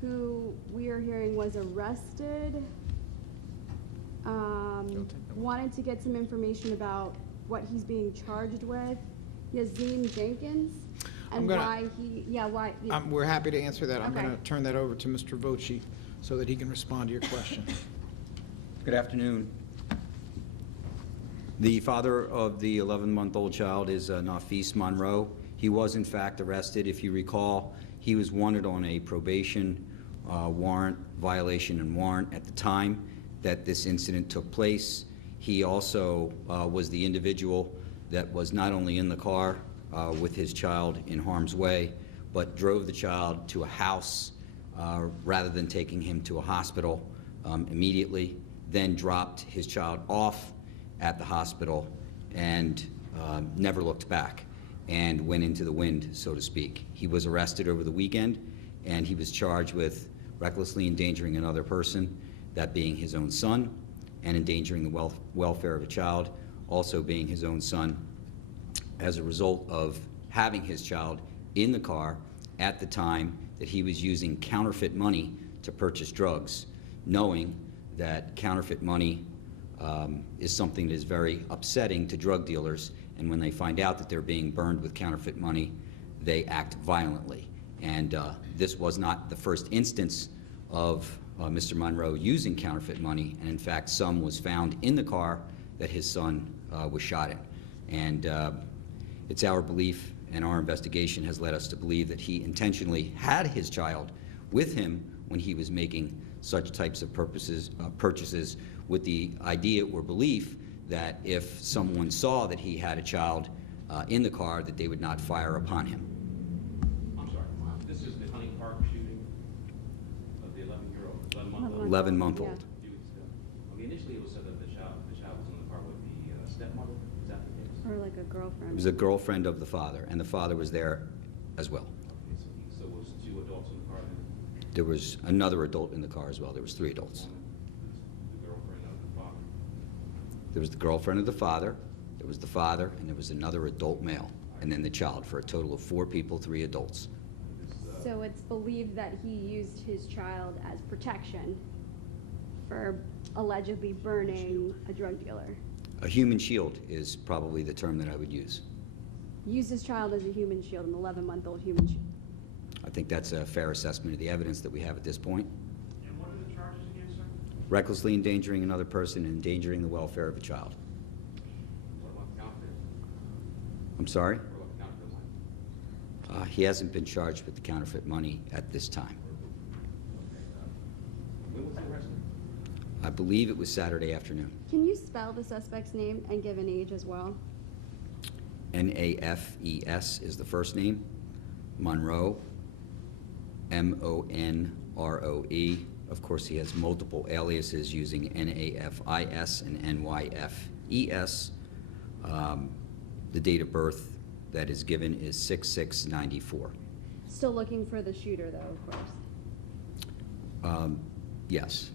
who we are hearing was arrested, wanted to get some information about what he's being charged with. Yazim Jenkins, and we're happy to answer that. I'm Okay. going to turn that over to Mr. Voci so that he can respond to your question. Good afternoon. The father of the 11-month-old child is Mafese Monroe. He was, in fact, arrested. If you recall, he was wanted on a probation warrant, violation and warrant at the time that this incident took place. He also was the individual that was not only in the car with his child in harm's way, but drove the child to a house rather than taking him to a hospital immediately, then dropped his child off at the hospital and never looked back and went into the wind, so to speak. He was arrested over the weekend, and he was charged with recklessly endangering another person, that being his own son, and endangering the welfare of a child, also being his own son, as a result of having his child in the car at the time that he was using counterfeit money to purchase drugs, knowing that counterfeit money is something that is very upsetting to drug dealers, and when they find out that they're being burned with counterfeit money, they act violently. And this was not the first instance of Mr. Monroe using counterfeit money, and in fact some was found in the car that his son was shot in. And it's our belief, and our investigation has led us to believe, that he intentionally had his child with him when he was making such types of purchases with the idea or belief that if someone saw that he had a child in the car, that they would not fire upon him. I'm sorry, this is the Hunting Park shooting of the 11-month-old. 11-month-old. Yeah. Initially it was said that the child was in the car with the stepmother. Is that the case? Or like a girlfriend. It was a girlfriend of the father, and the father was there as well. Okay, so it was 2 adults in the car then? There was another adult in the car as well. There was 3 adults. The girlfriend of the father. There was the girlfriend of the father, there was the father, and there was another adult male, and then the child, for a total of 4 people, 3 adults. So it's believed that he used his child as protection for allegedly burning a drug dealer. A human shield is probably the term that I would use. Used his child as a human shield, an 11-month-old human shield. I think that's a fair assessment of the evidence that we have at this point. And what are the charges again, sir? Recklessly endangering another person and endangering the welfare of a child. What about the counterfeit? I'm sorry? What about the counterfeit money? He hasn't been charged with the counterfeit money at this time. When was he arrested? I believe it was Saturday afternoon. Can you spell the suspect's name and give an age as well? Nafes is the first name. Monroe, Monroe. Of course, he has multiple aliases using Nafis and Nyfes. The date of birth that is given is 6/6/94. Still looking for the shooter, though, of course. Yes.